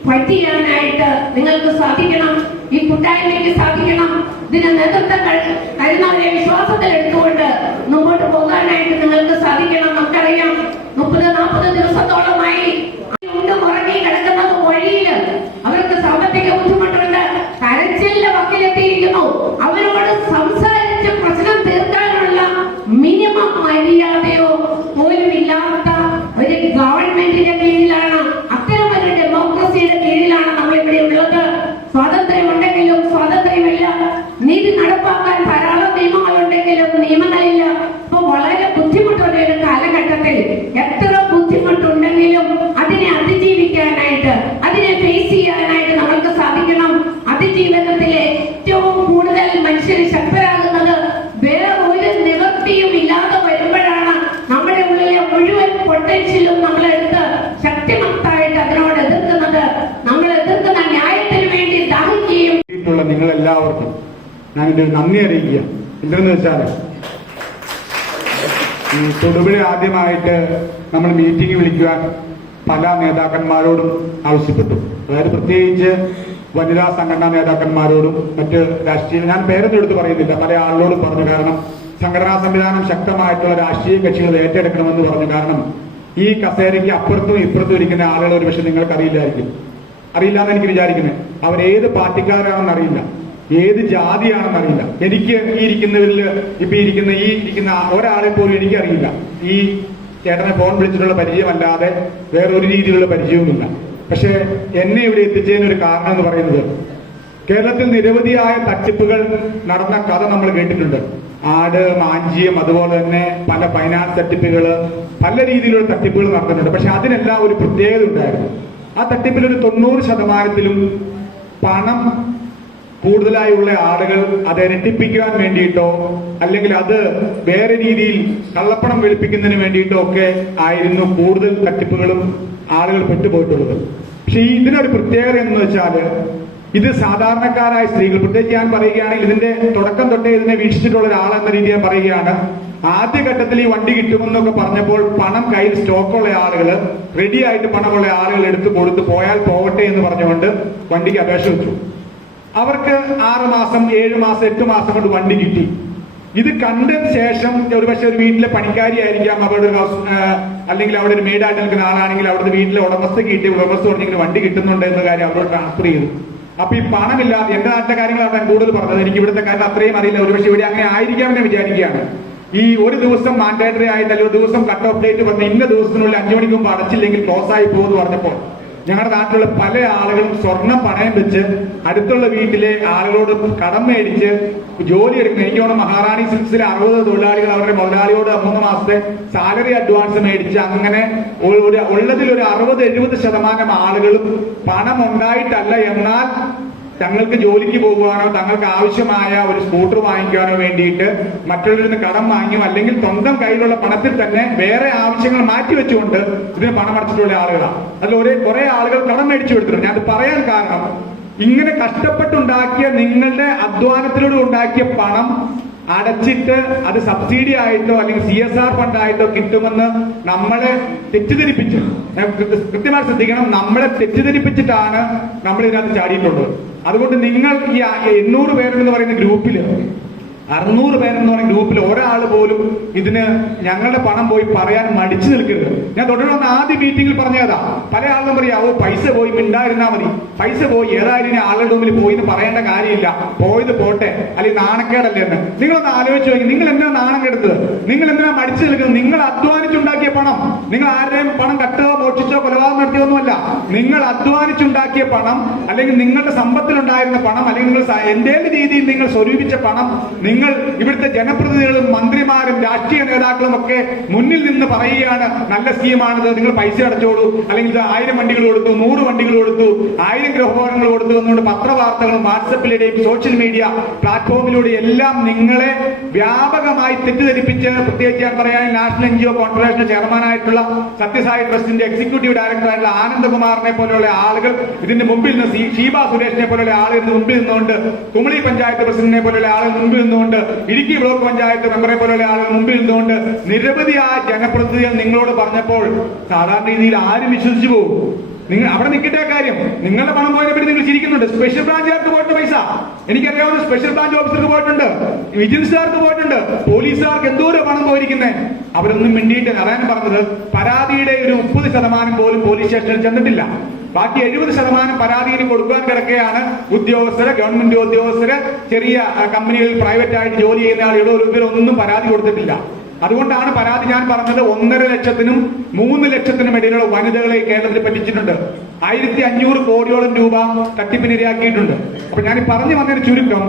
ഫൈറ്റ് ചെയ്യാനായിട്ട് നിങ്ങൾക്ക് സാധിക്കണം. ഈ കൂട്ടായ്മയ്ക്ക് സാധിക്കണം. ഇതിന് നേതൃത്വം തരുന്നവരെ വിശ്വാസത്തിൽ എടുത്തുകൊണ്ട് മുമ്പോട്ട് പോകാനായിട്ട് നിങ്ങൾക്ക് സാധിക്കണം. നമുക്കറിയാം മുപ്പത് നാൽപ്പത് ദിവസത്തോളമായി ഇതിൽ നന്ദി അറിയിക്കുക. എന്തെന്ന് വെച്ചാൽ ഈ തൊടുപുഴ ആദ്യമായിട്ട് നമ്മൾ മീറ്റിംഗ് വിളിക്കുവാൻ പല നേതാക്കന്മാരോടും ആവശ്യപ്പെട്ടു. അതായത് പ്രത്യേകിച്ച് വനിതാ സംഘടനാ നേതാക്കന്മാരോടും മറ്റ് രാഷ്ട്രീയ ഞാൻ പേരൊന്നും എടുത്ത് പറയുന്നില്ല. പല ആളുകളോടും പറഞ്ഞു. കാരണം സംഘടനാ സംവിധാനം ശക്തമായിട്ടുള്ള രാഷ്ട്രീയ കക്ഷികൾ ഏറ്റെടുക്കണമെന്ന് പറഞ്ഞു. കാരണം ഈ കസേരയ്ക്ക് അപ്പുറത്തും ഇപ്പുറത്തും ഇരിക്കുന്ന ആളുകൾ ഒരുപക്ഷെ നിങ്ങൾക്ക് അറിയില്ലായിരിക്കും അറിയില്ല എന്ന് എനിക്ക് വിചാരിക്കുന്നത്. അവർ ഏത് പാർട്ടിക്കാരാണെന്ന് അറിയില്ല. ഏത് ജാതിയാണെന്ന് അറിയില്ല. എനിക്ക് ഈ ഇരിക്കുന്നവരിൽ ഇപ്പൊ ഇരിക്കുന്ന ഈ ഇരിക്കുന്ന ഒരാളെ പോലും എനിക്കറിയില്ല ഈ ചേട്ടനെ ഫോൺ വിളിച്ചിട്ടുള്ള പരിചയമല്ലാതെ വേറൊരു രീതിയിലുള്ള പരിചയവുമില്ല പക്ഷെ എന്നെ ഇവിടെ എത്തിച്ചതിന് ഒരു കാരണം എന്ന് പറയുന്നത് കേരളത്തിൽ നിരവധിയായ തട്ടിപ്പുകൾ നടന്ന കഥ നമ്മൾ കേട്ടിട്ടുണ്ട്. ആട് മാഞ്ചിയം അതുപോലെ തന്നെ പല ഫൈനാൻസ് തട്ടിപ്പുകൾ പല രീതിയിലുള്ള തട്ടിപ്പുകൾ നടന്നിട്ടുണ്ട്. പക്ഷെ അതിനെല്ലാം ഒരു പ്രത്യേകത ഉണ്ടായിരുന്നു. ആ തട്ടിപ്പിൽ ഒരു തൊണ്ണൂറ് ശതമാനത്തിലും പണം കൂടുതലായുള്ള ആളുകൾ അത് ഇരട്ടിപ്പിക്കാൻ വേണ്ടിയിട്ടോ അല്ലെങ്കിൽ അത് വേറെ രീതിയിൽ കള്ളപ്പണം വെളുപ്പിക്കുന്നതിന് വേണ്ടിയിട്ടോ ഒക്കെ ആയിരുന്നു കൂടുതൽ തട്ടിപ്പുകളും ആളുകൾ പെട്ടുപോയിട്ടുള്ളത്. പക്ഷെ ഇതിനൊരു പ്രത്യേകത എന്ന് വെച്ചാൽ ഇത് സാധാരണക്കാരായ സ്ത്രീകൾ പ്രത്യേകിച്ച് ഞാൻ പറയുകയാണെങ്കിൽ ഇതിന്റെ തുടക്കം തൊട്ടേ ഇതിനെ വീക്ഷിച്ചിട്ടുള്ള ഒരാളെന്ന രീതിയിൽ പറയുകയാണ് ആദ്യഘട്ടത്തിൽ ഈ വണ്ടി കിട്ടുമെന്നൊക്കെ പറഞ്ഞപ്പോൾ പണം കയ്യിൽ സ്റ്റോക്കുള്ള ആളുകൾ റെഡി ആയിട്ട് പണമുള്ള ആളുകൾ എടുത്ത് കൊടുത്ത് പോയാൽ പോകട്ടെ എന്ന് പറഞ്ഞുകൊണ്ട് വണ്ടിക്ക് അപേക്ഷ വെച്ചു. അവർക്ക് ആറ് മാസം ഏഴ് മാസം എട്ട് മാസം കൊണ്ട് വണ്ടി കിട്ടി. ഇത് കണ്ട ശേഷം ഒരുപക്ഷെ ഒരു വീട്ടിലെ പണിക്കാരി ആയിരിക്കാം അവരുടെ ഒരു അല്ലെങ്കിൽ അവിടെ ഒരു മെയ്ഡായിട്ട് നിൽക്കുന്ന ആളാണെങ്കിൽ അവിടുത്തെ വീട്ടിലെ ഉടമസ്ഥ കിട്ടി ഉടമസ്ഥ പറഞ്ഞെങ്കിൽ വണ്ടി കിട്ടുന്നുണ്ട് എന്ന കാര്യം അവരോട് ട്രാൻസ്ഫർ ചെയ്തു. അപ്പൊ ഈ പണമില്ലാതെ എന്റെ നാട്ടിലെ കാര്യങ്ങളാണ് ഞാൻ കൂടുതൽ പറഞ്ഞത്. എനിക്ക് ഇവിടുത്തെ കാര്യം അത്രയും അറിയില്ല. ഒരുപക്ഷെ ഇവിടെ അങ്ങനെ ആയിരിക്കാമെന്ന് വിചാരിക്കുകയാണ്. ഈ ഒരു ദിവസം മാൻഡേറ്ററി ആയിട്ട് അല്ലെങ്കിൽ ദിവസം കട്ട് ഓഫ് ഡേറ്റ് പറഞ്ഞ ഇന്ന ദിവസത്തിനുള്ളിൽ അഞ്ചു മണിക്ക് മുമ്പ് അടച്ചില്ലെങ്കിൽ ക്ലോസ് ആയി പോകുമെന്ന് പറഞ്ഞപ്പോൾ ഞങ്ങളുടെ നാട്ടിലുള്ള പല ആളുകളും സ്വർണം പണയം വെച്ച് അടുത്തുള്ള വീട്ടിലെ ആളുകളോട് കടം മേടിച്ച് ജോലി എടുക്കുന്ന എനിക്ക് മഹാറാണി സിൽസിലെ അറുപത് തൊഴിലാളികൾ അവരുടെ മുതലാളിയോട് മൂന്ന് മാസത്തെ സാലറി അഡ്വാൻസ് മേടിച്ച് അങ്ങനെ ഒരു ഉള്ളതിൽ ഒരു അറുപത് എഴുപത് ശതമാനം ആളുകളും പണം ഉണ്ടായിട്ടല്ല എന്നാൽ തങ്ങൾക്ക് ജോലിക്ക് പോകുവാനോ തങ്ങൾക്ക് ആവശ്യമായ ഒരു സ്കൂട്ടർ വാങ്ങിക്കാനോ വേണ്ടിയിട്ട് മറ്റുള്ളവരിൽ നിന്ന് കടം വാങ്ങിയോ അല്ലെങ്കിൽ സ്വന്തം കയ്യിലുള്ള പണത്തിൽ തന്നെ വേറെ ആവശ്യങ്ങൾ മാറ്റിവെച്ചുകൊണ്ട് ഇതിന് പണം അടച്ചിട്ടുള്ള ആളുകളാണ് അതിൽ ഒരേ കുറെ ആളുകൾ കടം മേടിച്ചു കൊടുത്തിട്ടുണ്ട്. ഞാൻ പറയാൻ കാരണം ഇങ്ങനെ കഷ്ടപ്പെട്ടുണ്ടാക്കിയ നിങ്ങളുടെ അധ്വാനത്തിലൂടെ ഉണ്ടാക്കിയ പണം അടച്ചിട്ട് അത് സബ്സിഡി ആയിട്ടോ അല്ലെങ്കിൽ സി എസ് ആർ ഫണ്ടായിട്ടോ കിട്ടുമെന്ന് നമ്മളെ തെറ്റിദ്ധരിപ്പിച്ചു. കൃത്യമായി ശ്രദ്ധിക്കണം. നമ്മളെ തെറ്റിദ്ധരിപ്പിച്ചിട്ടാണ് നമ്മൾ ഇതിനകത്ത് ചാടിയിട്ടുള്ളത്. അതുകൊണ്ട് നിങ്ങൾ ഈ എണ്ണൂറ് പേരെന്ന് പറയുന്ന ഗ്രൂപ്പിൽ അറുന്നൂറ് പേരെന്ന് പറയുന്ന ഗ്രൂപ്പിൽ ഒരാൾ പോലും ഇതിന് ഞങ്ങളുടെ പണം പോയി പറയാൻ മടിച്ചു നിൽക്കരുത്. ഞാൻ തുടർന്ന് ആദ്യ മീറ്റിംഗിൽ പറഞ്ഞതാ. പല ആളും പറയാ ഓ പൈസ പോയി മിണ്ടായിരുന്നാ മതി. പൈസ പോയി. ഏതായാലും ആളുടെ മുമ്പിൽ പോയി എന്ന് പറയേണ്ട കാര്യമില്ല. പോയത് പോട്ടെ. അല്ലെങ്കിൽ നാണക്കേടല്ലേ എന്ന്. നിങ്ങളൊന്ന് ആലോചിച്ച് നോക്കി. നിങ്ങൾ എന്തിനാ നാണം കെടുത്തത്? നിങ്ങൾ എന്തിനാ മടിച്ചു നിൽക്കുന്നത്? നിങ്ങൾ അധ്വാനിച്ചുണ്ടാക്കിയ പണം. നിങ്ങൾ ആരുടെയും പണം കട്ടുക മോഷിച്ചോ കൊലപാതകം നടത്തിയൊന്നുമല്ല നിങ്ങൾ അധ്വാനിച്ചുണ്ടാക്കിയ പണം അല്ലെങ്കിൽ നിങ്ങളുടെ സമ്പത്തിലുണ്ടായിരുന്ന പണം അല്ലെങ്കിൽ നിങ്ങൾ എന്തേലും രീതിയിൽ നിങ്ങൾ സ്വരൂപിച്ച പണം നിങ്ങൾ ഇവിടുത്തെ ജനപ്രതിനിധികളും മന്ത്രിമാരും രാഷ്ട്രീയ നേതാക്കളും ഒക്കെ മുന്നിൽ നിന്ന് പറയുകയാണ് നല്ല സ്കീമാണിത് നിങ്ങൾ പൈസ അടച്ചോളൂ അല്ലെങ്കിൽ ആയിരം വണ്ടികൾ കൊടുത്തു നൂറ് വണ്ടികൾ കൊടുത്തു ആയിരം ഗൃഹഭവനങ്ങൾ കൊടുത്തു എന്നുകൊണ്ട് പത്രവാർത്തകളും വാട്സപ്പിലൂടെയും സോഷ്യൽ മീഡിയ പ്ലാറ്റ്ഫോമിലൂടെ എല്ലാം നിങ്ങളെ വ്യാപകമായി തെറ്റിദ്ധരിപ്പിച്ച് പ്രത്യേകിച്ച് ഞാൻ പറയാൻ national N G O confederation ചെയർമാനായിട്ടുള്ള Sathya Sai ട്രസ്റ്റിന്റെ എക്സിക്യൂട്ടീവ് ഡയറക്ടറായിട്ടുള്ള ആനന്ദകുമാറിനെ പോലെയുള്ള ആളുകൾ ഇതിന്റെ മുമ്പിൽ നിന്ന് ഷീബ സുരേഷിനെ പോലെയുള്ള ആളുകൾ മുമ്പിൽ നിന്നുകൊണ്ട് കുമളി പഞ്ചായത്ത് പ്രസിഡന്റിനെ പോലെയുള്ള ആളുകൾ മുമ്പിൽ നിന്നുകൊണ്ട് ഇടുക്കി ബ്ലോക്ക് പഞ്ചായത്ത് മെമ്പറെ പോലെയുള്ള ആളുകൾ മുമ്പിൽ നിന്നുകൊണ്ട് നിരവധി ആ ജനപ്രതിനിധികൾ നിങ്ങളോട് പറഞ്ഞപ്പോൾ സാധാരണ രീതിയിൽ ആരും വിശ്വസിച്ചു പോകും? നിങ്ങൾ അവിടെ നിൽക്കട്ടെ കാര്യം. നിങ്ങളുടെ പണം പോയതിനെ പറ്റി നിങ്ങൾ ചിരിക്കുന്നുണ്ട്. സ്പെഷ്യൽ ബ്രാഞ്ചുകാർക്ക് പോയിട്ട് പൈസ. എനിക്കറിയാവുന്ന സ്പെഷ്യൽ ബ്രാഞ്ച് ഓഫീസർക്ക് പോയിട്ടുണ്ട്. വിജിലൻസുകാർക്ക് പോയിട്ടുണ്ട്. പോലീസുകാർക്ക് എന്തോരം പണം പോയിരിക്കുന്നത് അവരൊന്നും മിണ്ടിയിട്ട് അതാണ് പറഞ്ഞത്. പരാതിയുടെ ഒരു മുപ്പത് ശതമാനം പോലും പോലീസ് സ്റ്റേഷനിൽ ചെന്നിട്ടില്ല. ബാക്കി എഴുപത് ശതമാനം പരാതിയിൽ കൊടുക്കാൻ കിടക്കുകയാണ് ഉദ്യോഗസ്ഥര് ഗവൺമെന്റ് ഉദ്യോഗസ്ഥര്. ചെറിയ കമ്പനികളിൽ പ്രൈവറ്റ് ആയിട്ട് ജോലി ചെയ്യുന്ന ആളുകളോ ഒരു ഒന്നും പരാതി കൊടുത്തിട്ടില്ല. അതുകൊണ്ടാണ് പരാതി ഞാൻ പറഞ്ഞത് ഒന്നര ലക്ഷത്തിനും മൂന്ന് ലക്ഷത്തിനും ഇടയിലുള്ള വനിതകളെ കേരളത്തിൽ പറ്റിച്ചിട്ടുണ്ട്. ആയിരത്തി അഞ്ഞൂറ് കോടിയോളം രൂപ തട്ടിപ്പിനിരയാക്കിയിട്ടുണ്ട്. അപ്പൊ ഞാൻ പറഞ്ഞു വന്നൊരു ചുരുക്കം.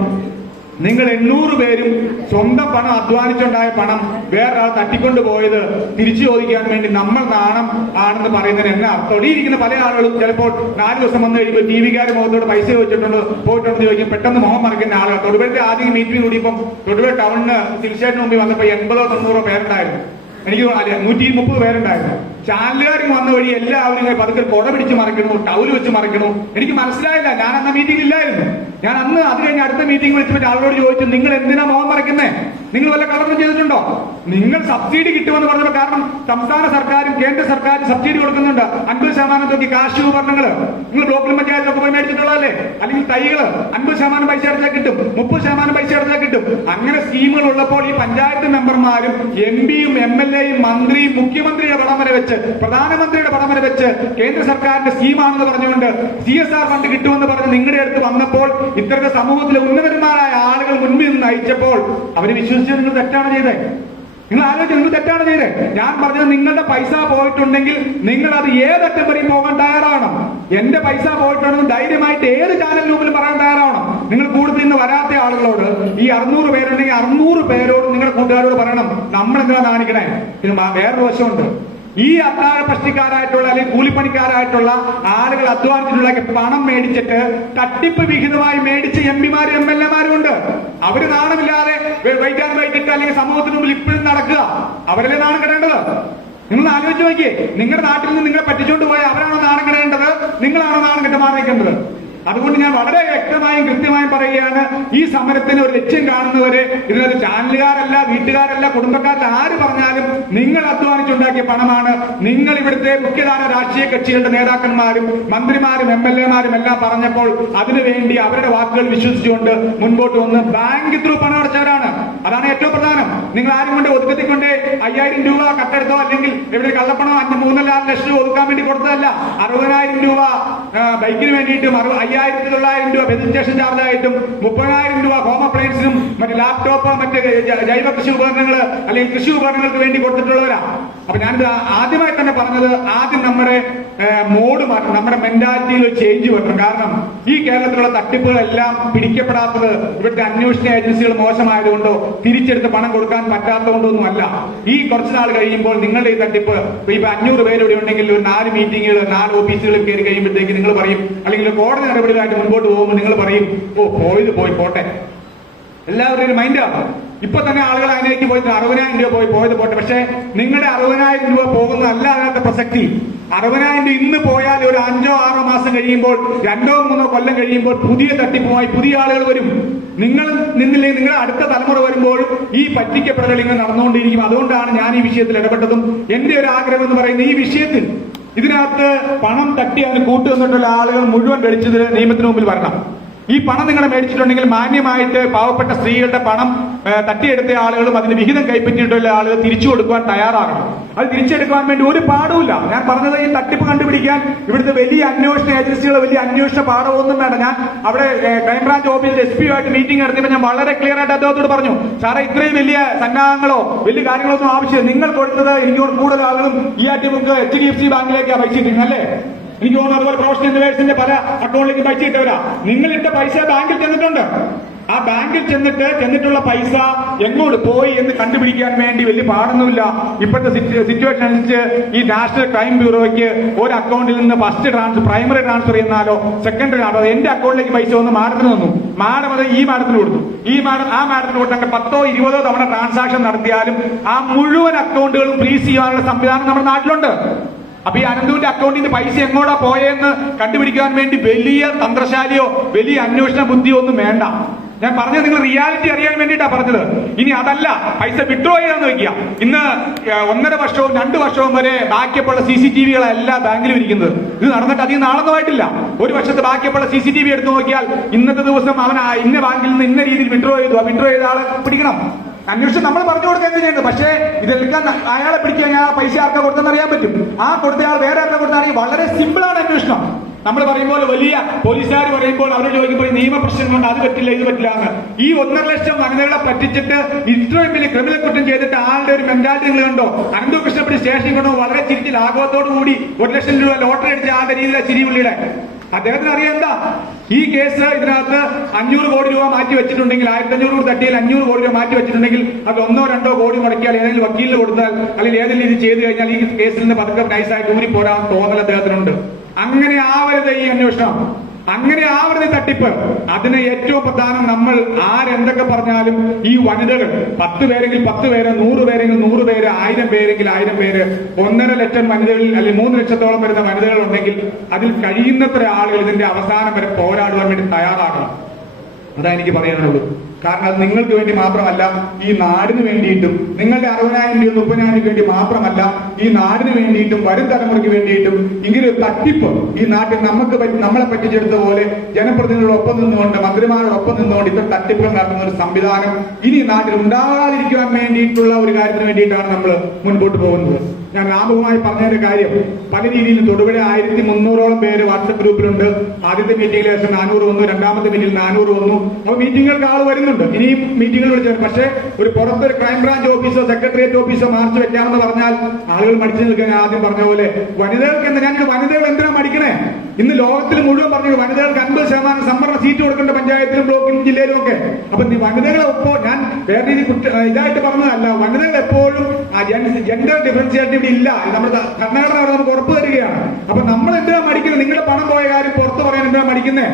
നിങ്ങൾ എണ്ണൂറ് പേരും സ്വന്തം പണം അധ്വാനിച്ചുണ്ടായ പണം വേറൊരാൾ തട്ടിക്കൊണ്ടു പോയത് തിരിച്ചു ചോദിക്കാൻ വേണ്ടി നമ്മൾ നാണം ആണെന്ന് പറയുന്നതിന് എന്നെ അർത്ഥം? ഇരിക്കുന്ന പല ആളുകളും ചിലപ്പോൾ നാല് ദിവസം വന്നു കഴിയുമ്പോൾ ടി വിക്കാർ മുഖത്തോട് പൈസ വെച്ചിട്ടുണ്ട് പോയിട്ടുണ്ടെന്ന് ചോദിക്കും. പെട്ടെന്ന് മുഖം മറക്കുന്ന ആളുകൾ. തൊടുപുഴത്തെ ആദ്യം മീറ്റിംഗ് കൂടിയപ്പം തൊടുപുഴ ടൗണിന് സിൽഷേറ്റിന് മുമ്പിൽ വന്നപ്പോൾ എൺപതോ തൊണ്ണൂറോ പേരുണ്ടായിരുന്നു. എനിക്ക് നൂറ്റി മുപ്പത് പേരുണ്ടായിരുന്നു. ചാനലുകാരും വന്ന വഴി എല്ലാവരും പതുക്കെ കൊട പിടിച്ച് മറിക്കണു ടൗൽ വെച്ച് മറിക്കണു. എനിക്ക് മനസ്സിലായില്ല ഞാൻ അന്ന് മീറ്റിംഗ് ഇല്ലായിരുന്നു. ഞാൻ അന്ന് അത് കഴിഞ്ഞ് അടുത്ത മീറ്റിംഗ് വിളിച്ചപ്പോൾ ആളോട് ചോദിച്ചു നിങ്ങൾ എന്തിനാ മോഹം മറിക്കുന്നേ? നിങ്ങൾ വല്ല കളറും ചെയ്തിട്ടുണ്ടോ? നിങ്ങൾ സബ്സിഡി കിട്ടുമെന്ന് പറഞ്ഞപ്പോൾ കാരണം സംസ്ഥാന സർക്കാരും കേന്ദ്ര സർക്കാരും സബ്സിഡി കൊടുക്കുന്നുണ്ട്. അൻപത് ശതമാനം തൊക്കെ കാർഷിക ഉപകരണങ്ങൾ നിങ്ങൾ ബ്ലോക്കിലും പഞ്ചായത്തിലൊക്കെ പോയി മേടിച്ചിട്ടുള്ളതല്ലേ? അല്ലെങ്കിൽ തൈകൾ. അൻപത് ശതമാനം പൈസ അടച്ചാൽ കിട്ടും. മുപ്പത് ശതമാനം പൈസ അടച്ചാൽ കിട്ടും. അങ്ങനെ സ്കീമുകൾ ഉള്ളപ്പോൾ ഈ പഞ്ചായത്ത് മെമ്പർമാരും എം പിയും എം എൽ എയും മന്ത്രിയും മുഖ്യമന്ത്രിയുടെ വളം വരെ വെച്ച് പ്രധാനമന്ത്രിയുടെ പടമന വെച്ച് കേന്ദ്ര സർക്കാരിന്റെ സ്കീമാണെന്ന് പറഞ്ഞുകൊണ്ട് സി എസ് ആർ ഫണ്ട് കിട്ടുമെന്ന് പറഞ്ഞ് നിങ്ങളുടെ അടുത്ത് വന്നപ്പോൾ ഇത്തരത്തെ സമൂഹത്തിലെ ഉന്നതന്മാരായ ആളുകൾ മുൻപിൽ നിന്ന് നയിച്ചപ്പോൾ അവർ വിശ്വസിച്ചത് നിങ്ങൾ തെറ്റാണ് ചെയ്തത് നിങ്ങൾ ആലോചിച്ച് നിങ്ങൾ തെറ്റാണ് ചെയ്തത് ഞാൻ പറഞ്ഞത് നിങ്ങളുടെ പൈസ പോയിട്ടുണ്ടെങ്കിൽ നിങ്ങൾ അത് ഏതറ്റം വരെയും പോകാൻ തയ്യാറാവണം. എന്റെ പൈസ പോയിട്ടുണ്ടെന്ന് ധൈര്യമായിട്ട് ഏത് ചാനൽ മുമ്പിൽ പറയാൻ തയ്യാറാവണം. നിങ്ങൾ കൂടുതൽ ഇന്ന് വരാത്ത ആളുകളോട് ഈ അറുന്നൂറ് പേരുണ്ടെങ്കിൽ അറുന്നൂറ് പേരോട് നിങ്ങളുടെ കൂട്ടുകാരോട് പറയണം. നമ്മൾ എന്താ കാണിക്കണേ പിന്നെ വേറൊരു വശമുണ്ട് ഈ അത്താഴ പ്രശ്നക്കാരായിട്ടുള്ള അല്ലെങ്കിൽ കൂലിപ്പണിക്കാരായിട്ടുള്ള ആളുകൾ അധ്വാനിച്ചിട്ടുള്ള പണം മേടിച്ചിട്ട് തട്ടിപ്പ് വിഹിതമായി മേടിച്ച എം പിമാരും എം എൽ എമാരും ഉണ്ട് അവർ നാണമില്ലാതെ വൈകാതെ വൈകിട്ട് അല്ലെങ്കിൽ സമൂഹത്തിന് മുമ്പിൽ ഇപ്പോഴും നടക്കുക. അവരല്ലേ നാണം കിടേണ്ടത്? നിങ്ങൾ ആലോചിച്ച് നോക്കിയേ. നിങ്ങളുടെ നാട്ടിൽ നിന്ന് നിങ്ങളെ പറ്റിച്ചുകൊണ്ട് പോയ അവരാണോ നാണം കിടേണ്ടത്? നിങ്ങളാണോ നാണം കെട്ട് മാറി നിൽക്കേണ്ടത്? അതുകൊണ്ട് ഞാൻ വളരെ വ്യക്തമായും കൃത്യമായും പറയുകയാണ് ഈ സമരത്തിന് ഒരു ലക്ഷ്യം കാണുന്നവര് ഇതിനൊരു ചാനലുകാരല്ല വീട്ടുകാരല്ല കുടുംബക്കാരല്ല ആര് പറഞ്ഞാലും നിങ്ങൾ അധ്വാനിച്ചുണ്ടാക്കിയ പണമാണ്. നിങ്ങൾ ഇവിടുത്തെ മുഖ്യധാര രാഷ്ട്രീയ കക്ഷികളുടെ നേതാക്കന്മാരും മന്ത്രിമാരും എം എൽ എമാരും എല്ലാം പറഞ്ഞപ്പോൾ അതിനുവേണ്ടി അവരുടെ വാക്കുകൾ വിശ്വസിച്ചുകൊണ്ട് മുൻപോട്ട് വന്ന് ബാങ്ക് ത്രൂ പണം അടച്ചവരാണ്. അതാണ് ഏറ്റവും പ്രധാനം. നിങ്ങൾ ആരും കൊണ്ട് ഒതുക്കത്തിക്കൊണ്ട് അയ്യായിരം രൂപ കട്ടെടുത്തോ അല്ലെങ്കിൽ എവിടെ കള്ളപ്പണം അഞ്ച് മൂന്നല്ല ലക്ഷം രൂപ ഒതുക്കാൻ വേണ്ടി കൊടുത്തതല്ല. അറുപതിനായിരം രൂപ ബൈക്കിന് വേണ്ടിയിട്ടും അയ്യായിരത്തി തൊള്ളായിരം രൂപ രജിസ്ട്രേഷൻ ചാർജായിട്ടും മുപ്പതിനായിരം രൂപ ഹോം അപ്ലയൻസിനും മറ്റ് ലാപ്ടോപ്പ് മറ്റ് ജൈവ കൃഷി ഉപകരണങ്ങൾ അല്ലെങ്കിൽ കൃഷി ഉപകരണങ്ങൾക്ക് വേണ്ടി കൊടുത്തിട്ടുള്ളവരാ. അപ്പൊ ഞാനിത് ആദ്യമായി തന്നെ പറഞ്ഞത് ആദ്യം നമ്മുടെ മോഡ് മാറ്റണം നമ്മുടെ മെന്റാലിറ്റിയിൽ ഒരു ചേഞ്ച് വരണം കാരണം ഈ കേരളത്തിലുള്ള തട്ടിപ്പുകളെല്ലാം പിടിക്കപ്പെടാത്തത് ഇവിടുത്തെ അന്വേഷണ ഏജൻസികൾ മോശമായതുകൊണ്ടോ തിരിച്ചെടുത്ത് പണം കൊടുക്കാൻ പറ്റാത്തതുകൊണ്ടൊന്നും അല്ല ഈ കുറച്ച് നാൾ കഴിയുമ്പോൾ നിങ്ങളുടെ ഈ തട്ടിപ്പ് ഇപ്പൊ അഞ്ഞൂറ് പേര് ഇവിടെ ഉണ്ടെങ്കിൽ ഒരു നാല് മീറ്റിങ്ങുകൾ നാല് ഓഫീസുകളിൽ കയറി കഴിയുമ്പോഴത്തേക്ക് നിങ്ങൾ പറയും. അല്ലെങ്കിൽ കോടതി നടപടികളായിട്ട് മുൻപോട്ട് പോകുമ്പോൾ നിങ്ങൾ പറയും ഓ പോയത് പോയി പോട്ടെ എല്ലാവരും ഒരു മൈൻഡാണ് ഇപ്പൊ തന്നെ ആളുകൾ അതിലേക്ക് പോയി അറുപതിനായിരം രൂപ പോയി പോയത് പോട്ടെ. പക്ഷേ നിങ്ങളുടെ അറുപതിനായിരം രൂപ പോകുന്നതല്ല അതിനകത്ത് പ്രസക്തി. അറുപതിനായിരം രൂപ ഇന്ന് പോയാൽ ഒരു അഞ്ചോ ആറോ മാസം കഴിയുമ്പോൾ രണ്ടോ മൂന്നോ കൊല്ലം കഴിയുമ്പോൾ പുതിയ തട്ടിപ്പുമായി പുതിയ ആളുകൾ വരും. നിങ്ങൾ നിന്നില്ലേ നിങ്ങളുടെ അടുത്ത തലമുറ വരുമ്പോൾ ഈ പറ്റിക്കപ്പെടലുകൾ ഇങ്ങനെ നടന്നുകൊണ്ടിരിക്കും. അതുകൊണ്ടാണ് ഞാൻ ഈ വിഷയത്തിൽ ഇടപെട്ടതും. എന്റെ ഒരു ആഗ്രഹം എന്ന് പറയുന്ന ഈ വിഷയത്തിൽ ഇതിനകത്ത് പണം തട്ടി അതിന് കൂട്ടുവന്നിട്ടുള്ള ആളുകൾ മുഴുവൻ വെളിച്ചത് നിയമത്തിന് മുമ്പിൽ വരണം. ഈ പണം നിങ്ങൾ മേടിച്ചിട്ടുണ്ടെങ്കിൽ മാന്യമായിട്ട് പാവപ്പെട്ട സ്ത്രീകളുടെ പണം തട്ടിയെടുത്ത ആളുകളും അതിന് വിഹിതം കൈപ്പറ്റിയിട്ടുള്ള ആളുകൾ തിരിച്ചു കൊടുക്കുവാൻ തയ്യാറാകണം. അത് തിരിച്ചെടുക്കാൻ വേണ്ടി ഒരു പാടുമില്ല. ഞാൻ പറഞ്ഞത് ഈ തട്ടിപ്പ് കണ്ടുപിടിക്കാൻ ഇവിടുത്തെ വലിയ അന്വേഷണ ഏജൻസികൾ വലിയ അന്വേഷണ പാഠമൊന്നും വേണ്ട. ഞാൻ അവിടെ ക്രൈംബ്രാഞ്ച് ഓഫീസിൽ എസ് പി ആയിട്ട് മീറ്റിംഗ് നടത്തിയപ്പോൾ ഞാൻ വളരെ ക്ലിയർ ആയിട്ട് അദ്ദേഹത്തോട് പറഞ്ഞു സാറേ ഇത്രയും വലിയ സന്നാഹങ്ങളോ വലിയ കാര്യങ്ങളോ ഒന്നും ആവശ്യമില്ല. നിങ്ങൾ കൊടുത്തത് എനിക്ക് കൂടുതൽ ആളുകളും ഈ ആറ്റി നമുക്ക് എച്ച് ഡി എഫ് സി ബാങ്കിലേക്കാണ് പൈസ അല്ലേ? എനിക്ക് തോന്നുന്നു അതുപോലെ പ്രൊഫഷണൽ ഇൻവേഴ്സിന്റെ പല അക്കൗണ്ടിലേക്ക് പൈസ ഇട്ടവരാ. നിങ്ങൾ ഇട്ട പൈസ ബാങ്കിൽ ചെന്നിട്ടുണ്ട്. ആ ബാങ്കിൽ ചെന്നിട്ട് ചെന്നിട്ടുള്ള പൈസ എങ്ങോട്ട് പോയി എന്ന് കണ്ടുപിടിക്കാൻ വേണ്ടി വലിയ പാടൊന്നുമില്ല. ഇപ്പോഴത്തെ സിറ്റുവേഷൻ അനുസരിച്ച് ഈ നാഷണൽ ക്രൈം ബ്യൂറോയ്ക്ക് ഒരു അക്കൗണ്ടിൽ നിന്ന് ഫസ്റ്റ് ട്രാൻസ്ഫർ പ്രൈമറി ട്രാൻസ്ഫർ ചെയ്യുന്നാലോ സെക്കൻഡറി ആണോ എന്റെ അക്കൗണ്ടിലേക്ക് പൈസ ഒന്ന് മാഡത്തിന് തന്നു മാഡം അത് ഈ മാഡത്തിന് കൊടുത്തു. ഈ മാഡം ആ മാഡത്തിന് കൊടുത്തൊക്കെ പത്തോ ഇരുപതോ തവണ ട്രാൻസാക്ഷൻ നടത്തിയാലും ആ മുഴുവൻ അക്കൗണ്ടുകളും ഫ്രീസ് ചെയ്യാനുള്ള സംവിധാനം നമ്മുടെ നാട്ടിലുണ്ട്. അപ്പൊ ഈ അനന്തുവിന്റെ അക്കൗണ്ടിൽ നിന്ന് പൈസ എങ്ങോട്ടാ പോയെന്ന് കണ്ടുപിടിക്കാൻ വേണ്ടി വലിയ തന്ത്രശാലിയോ വലിയ അന്വേഷണ ബുദ്ധിയോ ഒന്നും വേണ്ട. ഞാൻ പറഞ്ഞത് നിങ്ങൾ റിയാലിറ്റി അറിയാൻ വേണ്ടിയിട്ടാ പറഞ്ഞത്. ഇനി അതല്ല പൈസ വിഡ്രോ ചെയ്താന്ന് വെക്കുക. ഇന്ന് ഒന്നര വർഷവും രണ്ട് വർഷവും വരെ ബാക്കിയപ്പുള്ള സി സി ടി വികളെല്ലാം ബാങ്കിലും ഇരിക്കുന്നത്. ഇത് നടന്നിട്ട് അധികം നാളൊന്നുമായിട്ടില്ല ഒരു വർഷത്തെ ബാക്കിയപ്പുള്ള സി സി ടി വി എടുത്തു നോക്കിയാൽ ഇന്നത്തെ ദിവസം അവൻ ഇന്ന ബാങ്കിൽ നിന്ന് ഇന്ന രീതിയിൽ വിഡ്രോ ചെയ്തു. ആ വിഡ്രോ ചെയ്ത ആളെ പിടിക്കണം. അന്വേഷണം നമ്മൾ പറഞ്ഞു കൊടുക്കുക എന്ത് ചെയ്യുന്നത് പക്ഷേ ഇതെടുക്കാൻ അയാളെ കഴിഞ്ഞാൽ ആ പൈസ ആർക്കാ കൊടുത്തെന്ന് അറിയാൻ പറ്റും. ആ കൊടുത്തയാൾ വേറെ ആർക്കാ കൊടുത്താണെങ്കിൽ വളരെ സിമ്പിളാണ് അന്വേഷണം. നമ്മൾ പറയുമ്പോൾ വലിയ പോലീസുകാർ പറയുമ്പോൾ അവർ ചോദിക്കുമ്പോൾ നിയമ പ്രശ്നം കൊണ്ട് അത് പറ്റില്ല ഇത് പറ്റില്ല എന്ന്. ഈ ഒന്നര ലക്ഷം വനിതകളെ പറ്റിച്ചിട്ട് ഇത്രയും വലിയ ക്രിമിനൽ കുറ്റം ചെയ്തിട്ട് ആളുടെ ഒരു മെന്റാലിറ്റി നിങ്ങൾ കണ്ടോ? അനന്തു കൃഷ്ണപ്പടി ശേഷം കൊണ്ടു വളരെ ചിരിച്ച് ലാഘവത്തോടു കൂടി ഒരു ലക്ഷം രൂപ ലോട്ടറി അടിച്ച ആളുടെ രീതിയിലെ ചിരിപുള്ളിയുടെ അദ്ദേഹത്തിന് അറിയാം എന്താ? ഈ കേസ് ഇതിനകത്ത് അഞ്ഞൂറ് കോടി രൂപ മാറ്റി വെച്ചിട്ടുണ്ടെങ്കിൽ ആയിരത്തി അഞ്ഞൂറ് കോടി തട്ടിയാൽ അഞ്ഞൂറ് കോടി രൂപ മാറ്റി വെച്ചിട്ടുണ്ടെങ്കിൽ അത് ഒന്നോ രണ്ടോ കോടി മുടക്കിയാൽ ഏതെങ്കിലും വക്കീലിന് കൊടുത്താൽ അല്ലെങ്കിൽ ഏതെങ്കിലും രീതി ചെയ്തു കഴിഞ്ഞാൽ ഈ കേസിൽ നിന്ന് പതുക്കെ നൈസായിട്ട് പോരാൻ തോന്നൽ അദ്ദേഹത്തിനുണ്ട്. അങ്ങനെ ആവരുത് ഈ അന്വേഷണം. അങ്ങനെ ആവരുത് ഒരു തട്ടിപ്പ്. അതിന് ഏറ്റവും പ്രധാനം നമ്മൾ ആരെന്തൊക്കെ പറഞ്ഞാലും ഈ വനിതകൾ പത്ത് പേരെങ്കിൽ പത്ത് പേര് നൂറ് പേരെങ്കിൽ നൂറ് പേര് ആയിരം പേരെങ്കിൽ ആയിരം പേര് ഒന്നര ലക്ഷം വനിതകളിൽ അല്ലെങ്കിൽ മൂന്ന് ലക്ഷത്തോളം വരുന്ന വനിതകൾ ഉണ്ടെങ്കിൽ അതിൽ കഴിയുന്നത്ര ആളുകൾ ഇതിന്റെ അവസാനം വരെ പോരാടുവാൻ വേണ്ടി തയ്യാറാകണം. അതാ എനിക്ക് പറയാനുള്ളൂ കാരണം അത് നിങ്ങൾക്ക് വേണ്ടി മാത്രമല്ല ഈ നാടിന് വേണ്ടിയിട്ടും നിങ്ങളുടെ അറുപതിനായിരം രൂപ മുപ്പതിനായിരം വേണ്ടി മാത്രമല്ല ഈ നാടിന് വേണ്ടിയിട്ടും വരും തലമുറയ്ക്ക് വേണ്ടിയിട്ടും ഇങ്ങനെ ഒരു തട്ടിപ്പ് ഈ നാട്ടിൽ നമുക്ക് നമ്മളെ പറ്റിച്ചെടുത്ത പോലെ ജനപ്രതിനിധികളോടൊപ്പം നിന്നുകൊണ്ട് മന്ത്രിമാരോടൊപ്പം നിന്നുകൊണ്ട് ഇത്തരം തട്ടിപ്പുകൾ നടത്തുന്ന ഒരു സംവിധാനം ഇനി നാട്ടിൽ ഉണ്ടാകാതിരിക്കുവാൻ വേണ്ടിയിട്ടുള്ള ഒരു കാര്യത്തിന് വേണ്ടിയിട്ടാണ് നമ്മൾ മുൻപോട്ട് പോകുന്നത്. ഞാൻ ആമുഖമായി പറഞ്ഞൊരു കാര്യം. പല രീതിയിൽ തൊടുപുഴ ആയിരത്തി മുന്നൂറോളം പേര് വാട്സപ്പ് ഗ്രൂപ്പിലുണ്ട്. ആദ്യത്തെ മീറ്റിംഗിൽ ഏകദേശം നാനൂറ് വന്നു രണ്ടാമത്തെ മീറ്റിംഗിൽ നാനൂറ് വന്നു അപ്പൊ മീറ്റിങ്ങുകൾക്ക് ആൾ വരുന്നുണ്ട്. ഇനിയും മീറ്റിംഗുകൾ വിളിച്ചു പക്ഷേ ഒരു പുറത്തൊരു ക്രൈംബ്രാഞ്ച് ഓഫീസോ സെക്രട്ടേറിയറ്റ് ഓഫീസോ മാർച്ച് വെക്കാമെന്ന് പറഞ്ഞാൽ ആളുകൾ മടിച്ചു നിൽക്കാൻ ആദ്യം പറഞ്ഞ പോലെ വനിതകൾക്ക് എന്താ ഞങ്ങൾക്ക് വനിതകൾ എന്തിനാ മടിക്കണേ? ഇന്ന് ലോകത്തിൽ മുഴുവൻ പറഞ്ഞു വനിതകൾക്ക് അൻപത് ശതമാനം സംവരണ സീറ്റ് കൊടുക്കേണ്ട പഞ്ചായത്തിലും ബ്ലോക്കിലും ജില്ലയിലും ഒക്കെ. അപ്പൊ വനിതകളെ ഒപ്പോ ഞാൻ വേറെ രീതി ഇതായിട്ട് പറഞ്ഞതല്ല. വനിതകൾ എപ്പോഴും ജെൻഡർ ഡിഫറൻഷിയേഷൻ ഇവിടെ ഇല്ല. നമ്മുടെ ഭരണഘടന അവിടെ നമുക്ക് ഉറപ്പ് തരികയാണ്. അപ്പൊ നമ്മൾ എന്തിനാ മടിക്കുന്നത്? നിങ്ങളുടെ പണം പോയ കാര്യം പുറത്ത് പറയാൻ എന്തിനാ മടിക്കുന്നേ?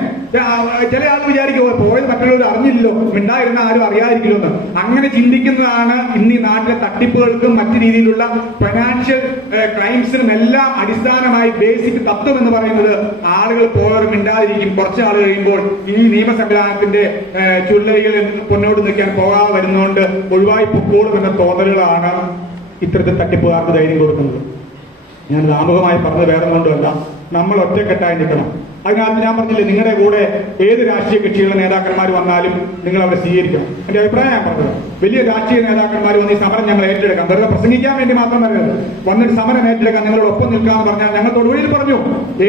ചില ആൾ വിചാരിക്കും "ഓ, പോയത് മറ്റുള്ളവർ അറിഞ്ഞില്ലോ മിണ്ടായിരുന്ന ആരും അറിയാതിരിക്കില്ലോ എന്ന്. അങ്ങനെ ചിന്തിക്കുന്നതാണ് ഇന്ന് ഈ നാട്ടിലെ തട്ടിപ്പുകൾക്കും മറ്റു രീതിയിലുള്ള ഫൈനാൻഷ്യൽ ക്രൈംസിനും എല്ലാം അടിസ്ഥാനമായി ബേസിക് തത്വം എന്ന് പറയുന്നത് ആളുകൾ പോകാറും മിണ്ടാതിരിക്കും. കുറച്ച് ആൾ കഴിയുമ്പോൾ ഈ നിയമ സംവിധാനത്തിന്റെ ചുള്ളരികളിൽ മുന്നോട്ട് നിൽക്കാൻ പോകാതെ വരുന്നതുകൊണ്ട് ഒഴിവായി പൊക്കോളും എന്ന തോന്നലുകളാണ് ഇത്തരത്തിൽ തട്ടിപ്പുകാർക്ക് ധൈര്യം കൊടുക്കുന്നത്. ഞാൻ ലാമുഖമായി പറഞ്ഞത് വേറെ കൊണ്ടുമല്ല നമ്മൾ ഒറ്റക്കെട്ടായി നിൽക്കണം. അതിനകത്ത് ഞാൻ പറഞ്ഞില്ലേ നിങ്ങളുടെ കൂടെ ഏത് രാഷ്ട്രീയ കക്ഷികളുടെ നേതാക്കന്മാർ വന്നാലും നിങ്ങൾ അവരെ സ്വീകരിക്കണം. എന്റെ അഭിപ്രായം ഞാൻ പറഞ്ഞത് വലിയ രാഷ്ട്രീയ നേതാക്കന്മാർ വന്ന് ഈ സമരം ഞങ്ങൾ ഏറ്റെടുക്കാം. വെറുതെ പ്രസംഗിക്കാൻ വേണ്ടി മാത്രം വരരുത് വന്നിട്ട് സമരം ഏറ്റെടുക്കാൻ നിങ്ങളോട് ഒപ്പം നിൽക്കാമെന്ന് പറഞ്ഞാൽ ഞങ്ങൾ തൊടുപുഴയിൽ പറഞ്ഞു.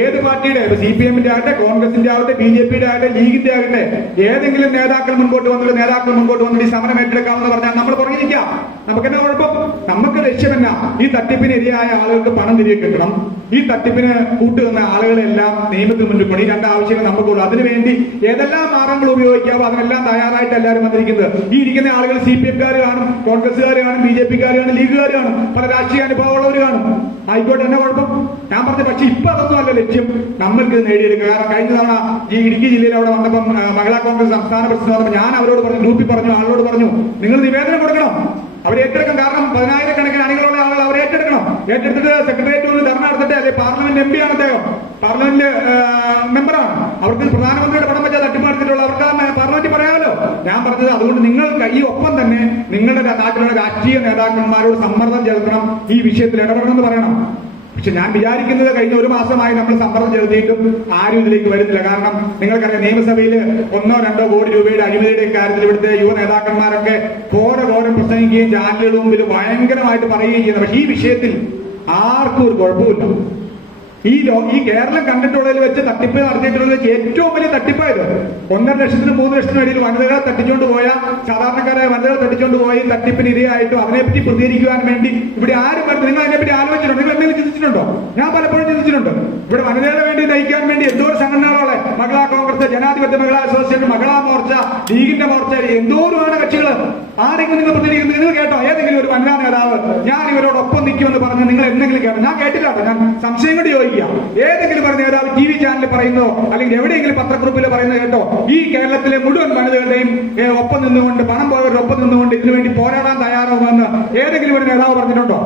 ഏത് പാർട്ടിയുടെ സി പി എമ്മിന്റെ ആകട്ടെ കോൺഗ്രസിന്റെ ആകട്ടെ ബി ജെ പിയുടെ ആകട്ടെ ലീഗിന്റെ ആകട്ടെ ഏതെങ്കിലും നേതാക്കൾ മുൻപോട്ട് വന്നിട്ട് നേതാക്കൾ മുൻപോട്ട് വന്നിട്ട് ഈ സമരം ഏറ്റെടുക്കാമെന്ന് പറഞ്ഞാൽ നമ്മൾ പുറകിരിക്കാം നമുക്ക് എന്നാ കുഴപ്പം? നമുക്ക് ലക്ഷ്യമെന്ന ഈ തട്ടിപ്പിന് ആളുകൾക്ക് പണം തിരികെ കിട്ടണം. ഈ തട്ടിപ്പിന് കൂട്ടുന്ന ആളുകളെല്ലാം നിയമത്തിന് മുന്നിൽ പണി ഈ രണ്ട് ആവശ്യങ്ങൾ നമുക്കുള്ളൂ അതിനുവേണ്ടി ഏതെല്ലാം മാർഗങ്ങൾ ഉപയോഗിക്കാവോ അതിനെല്ലാം തയ്യാറായിട്ട് എല്ലാവരും വന്നിരിക്കുന്നത്. ഈ ഇരിക്കുന്ന ആളുകൾ സി പി എംകാർ കാണും കോൺഗ്രസ്സുകാർ കാണും ബി ജെ പിക്കാർ കാണും ലീഗുകാർ കാണും പല രാഷ്ട്രീയ അനുഭവമുള്ളവർ കാണും. ആയിക്കോട്ടെ എന്നെ കുഴപ്പം. ഞാൻ പറഞ്ഞു പക്ഷെ ഇപ്പൊ അതൊന്നും അല്ല ലക്ഷ്യം. നമ്മൾക്ക് നേടിയെടുക്കുക. കാരണം കഴിഞ്ഞ തവണ ഈ ഇടുക്കി ജില്ലയിൽ അവിടെ വന്നപ്പം മഹിളാ കോൺഗ്രസ് സംസ്ഥാന പ്രസിഡന്റ് ഞാൻ അവരോട് പറഞ്ഞു ഗ്രൂപ്പിൽ പറഞ്ഞു ആളോട് പറഞ്ഞു നിങ്ങൾ നിവേദനം കൊടുക്കണം. അവർ ഏറ്റെടുക്കും കാരണം പതിനായിരക്കണക്കിന് അണികളുള്ള ആളുകൾ അവർ ഏറ്റെടുക്കണം. ഏറ്റെടുത്തിട്ട് സെക്രട്ടേറിയറ്റ് ധർണ നടത്തിട്ട് അല്ലെ പാർലമെന്റ് എം പി ആണ് അദ്ദേഹം. പാർലമെന്റ് മെമ്പറാണ് അവർക്ക് പ്രധാനമന്ത്രിയുടെ പണം വെച്ചാൽ തട്ടിപ്പ് നടത്തിയിട്ടുള്ള അവർക്ക് പാർലമെന്റ് പറയാമല്ലോ. ഞാൻ പറഞ്ഞത് അതുകൊണ്ട് നിങ്ങൾ ഈ ഒപ്പം തന്നെ നിങ്ങളുടെ നാട്ടിലുള്ള രാഷ്ട്രീയ നേതാക്കന്മാരോട് സമ്മർദ്ദം ചെലുത്തണം. ഈ വിഷയത്തിൽ ഇടപെടണം എന്ന് പറയണം. പക്ഷെ ഞാൻ വിചാരിക്കുന്നത് കഴിഞ്ഞ ഒരു മാസമായി നമ്മൾ സമ്മർദ്ദം ചെലുത്തിയിട്ടും ആരും ഇതിലേക്ക് വരുന്നില്ല. കാരണം നിങ്ങൾക്കറിയാം നിയമസഭയിൽ ഒന്നോ രണ്ടോ കോടി രൂപയുടെ അഴിമതിയുടെ കാര്യത്തിൽ ഇവിടുത്തെ യുവ നേതാക്കന്മാരൊക്കെ ഘോര ഘോരം പ്രസംഗിക്കുകയും ചാനലുകളുടെ മുമ്പിൽ ഭയങ്കരമായിട്ട് പറയുകയും ചെയ്യുന്നത് പക്ഷേ ഈ വിഷയത്തിൽ ആർക്കും ഒരു കുഴപ്പമില്ല ഈ ലോ ഈ കേരളം കണ്ടിട്ടുള്ളതിൽ വെച്ച് തട്ടിപ്പ് നടത്തിയിട്ടുള്ളത് വെച്ച് ഏറ്റവും വലിയ തട്ടിപ്പായിരുന്നു ഒന്നര ലക്ഷത്തിന് മൂന്ന് ലക്ഷത്തിന് ഇടയിൽ വനിതകളെ തട്ടിച്ചുകൊണ്ട് പോയ സാധാരണക്കാരായ വനിതകളെ തട്ടിച്ചുകൊണ്ട് പോയി തട്ടിപ്പിന് ഇരയായിട്ടും അതിനെപ്പറ്റി പ്രതികരിക്കുവാൻ വേണ്ടി ഇവിടെ ആരും പറഞ്ഞു നിങ്ങൾ അതിനെപ്പറ്റി ആലോചിച്ചിട്ടുണ്ടോ? നിങ്ങൾ എന്തെങ്കിലും ചിന്തിച്ചിട്ടുണ്ടോ? ഞാൻ പലപ്പോഴും ചിന്തിച്ചിട്ടുണ്ട്. ഇവിടെ വനിതകളെ വേണ്ടി നയിക്കാൻ വേണ്ടി എന്തോ സംഘടനകളെ മകളാ കോൺഗ്രസ് ജനാധിപത്യ മകളാ അസോസിയേഷൻ മകളാ മോർച്ച ലീഗിന്റെ മോർച്ച എന്തോരമാണ് കക്ഷികൾ? ആരെങ്കിലും നിങ്ങൾ പ്രതികരിക്കുന്നത് നിങ്ങൾ കേട്ടോ? ഏതെങ്കിലും ഒരു വനിതാ നേതാവ് ഞാൻ ഇവരോടൊപ്പം നിൽക്കുമെന്ന് പറഞ്ഞ് നിങ്ങൾ എന്തെങ്കിലും കേട്ടോ? ഞാൻ കേട്ടില്ലാട്ടോ ഞാൻ സംശയം കൊണ്ട് ചോദിക്കുക ഏതെങ്കിലും ഒരു നേതാവ് ടി വി ചാനലിൽ പറയുന്നോ അല്ലെങ്കിൽ എവിടെയെങ്കിലും പത്രക്കുറിപ്പിൽ പറയുന്നത് കേട്ടോ ഈ കേരളത്തിലെ മുഴുവൻ വനിതകളുടെയും ഒപ്പം നിന്നുകൊണ്ട് പണം പോയവരുടെ ഒപ്പം നിന്നുകൊണ്ട് ഇതിനുവേണ്ടി പോരാടാൻ തയ്യാറാവുമെന്ന് ഏതെങ്കിലും ഒരു നേതാവ് പറഞ്ഞിട്ടുണ്ടോ?